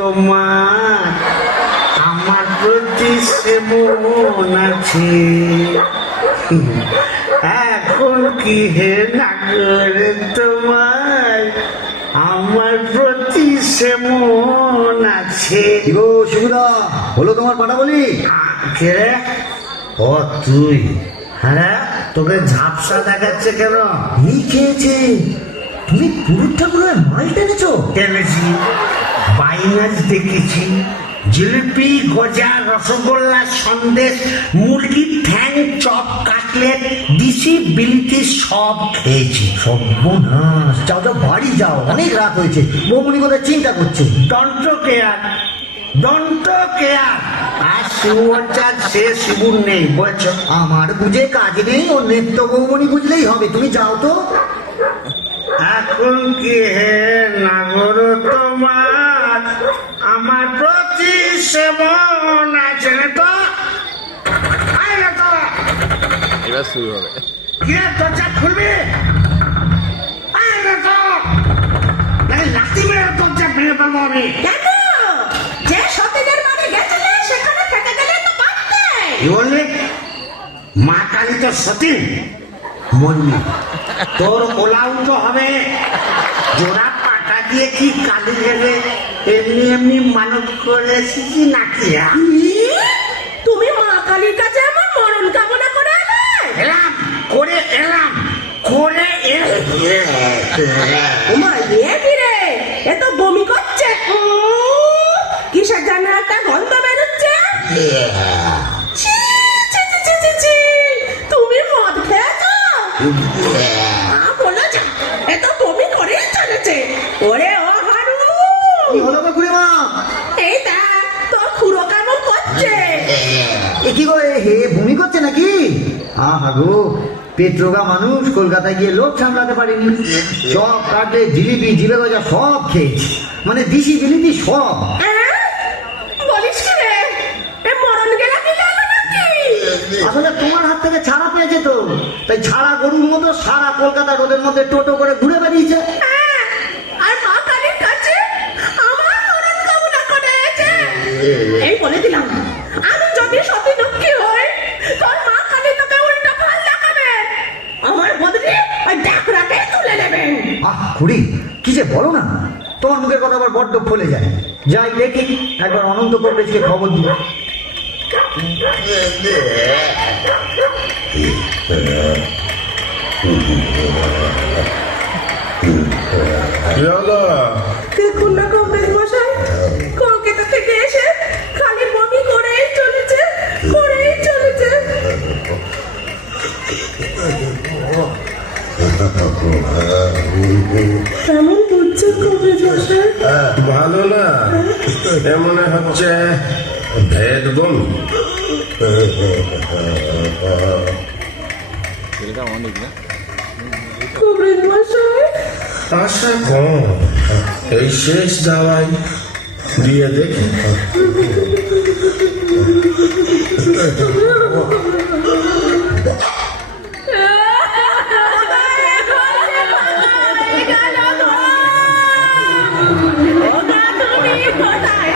তোমার আমার প্রতি সেমন আছে, এখন কি হে নাগর তোমার আমার প্রতি সেমন আছে। গো সুবিধা হলো তোমার পাটা বলি? কে? ও তুই? হ্যাঁ, তোকে ঝাপসা দেখাচ্ছে কেন? এই খেয়েছে, তুমি পুরুষ ঠাকুরের মাল টেনেছো? টেনেছি, বাইনাস দেখেছি, জিলিপি, গজা, রসগোল্লা, সন্দেশ, মুরগির ঠ্যাং, চপ, কাটলেট, দিশি বিলিতি সব খেয়েছি। সর্বনাশ, যাও যাও বাড়ি যাও, অনেক রাত হয়েছে। বৌমনি বোধহয় চিন্তা করছে। দন্ত কেয়ার, দন্ত কেয়ার। আর শিবচার সে শিবুর নেই বলছো? আমার বুঝে কাজ নেই, ও নেত্য বৌমনি বুঝলেই হবে। তুমি যাও তো। এখন কি হে নাগর তোমার আমার প্রতি সেবন আছে তো? এবার শুরু হবে। কি দরজা খুলবি? লাঠি মেরে দরজা ভেঙে ফেলবো আমি। কেন? যে সতীনের বাড়ি গেছিলে সেখানে থেকে গেলে তো পারতে। কি বললি? মা কালী তো সতীন মন্দির, তোর ওলাউটো হবে। জোড়া পাটা দিয়ে কি কালী গেলে এমনি এমনি মানত করে এসেছি নাকি? তুমি মা কালীর কাছে আমার মরণ কামনা করে এলে? এলাম করে এলাম করে ওমা এ কি রে? এ তো বমি করছে। কিসের যেন একটা গন্ধ বেরোচ্ছে। ছি, ছি, ছি, ছি, ছি, ছি। তুমি মদ খেয়েছো? বলে যা, এ তো বমি করেই চলেছে। ওরে ও হারু, কি হলো গো খুড়িমা? এই দেখ তোর খুড়ো কেমন করছে। এ কি গো, হে বমি করছে নাকি? আহা গো, পেট্রোগা মানুষ, কলকাতায় গিয়ে লোক সামলাতে পারেনি। সব কাটলে, জিলিপি, জিলে গজা সব খেয়েছি, মানে দিশি বিলিতি সব। বলিস কি রে? এ মরণ গেলা কি গেল নাকি? আসলে তোমার হাত থেকে ছাড়া পেয়েছে তো, তাই ছাড়া গরুর মতো সারা কলকাতা রোদের মধ্যে টোটো করে ঘুরে বেরিয়েছে। আর মা কালীর কাছে আমার মরণ কামনা করেছে। এই বলে দিলাম, আমি যদি সতী লক্ষ্মী হই, তোর মা কালী তোকে উল্টো ফাল দেখাবে। আমার বদলে ওই ডাকরাকে তুলে নেবেন। আহ খুড়ি, কি যে বলো না, তোমার মুখের কথা আবার বড্ড ফলে যায়। যাই দেখি, একবার অনন্ত কংগ্রেসকে খবর দিল। কি হলো? দেখুন না কংগ্রেস মশাই, কলকাতা থেকে এসে খালি বমি করেই চলেছে, করেই চলেছে। কেমন বুঝছেন কংগ্রেস মশাই? ভালো না, এমন হচ্ছে ভেদ বমি। এটা অনেক না। কংগ্রেস মশাই, আশা কম, এই শেষ দাওয়াই দিয়ে দেখি। তুমি কোথায়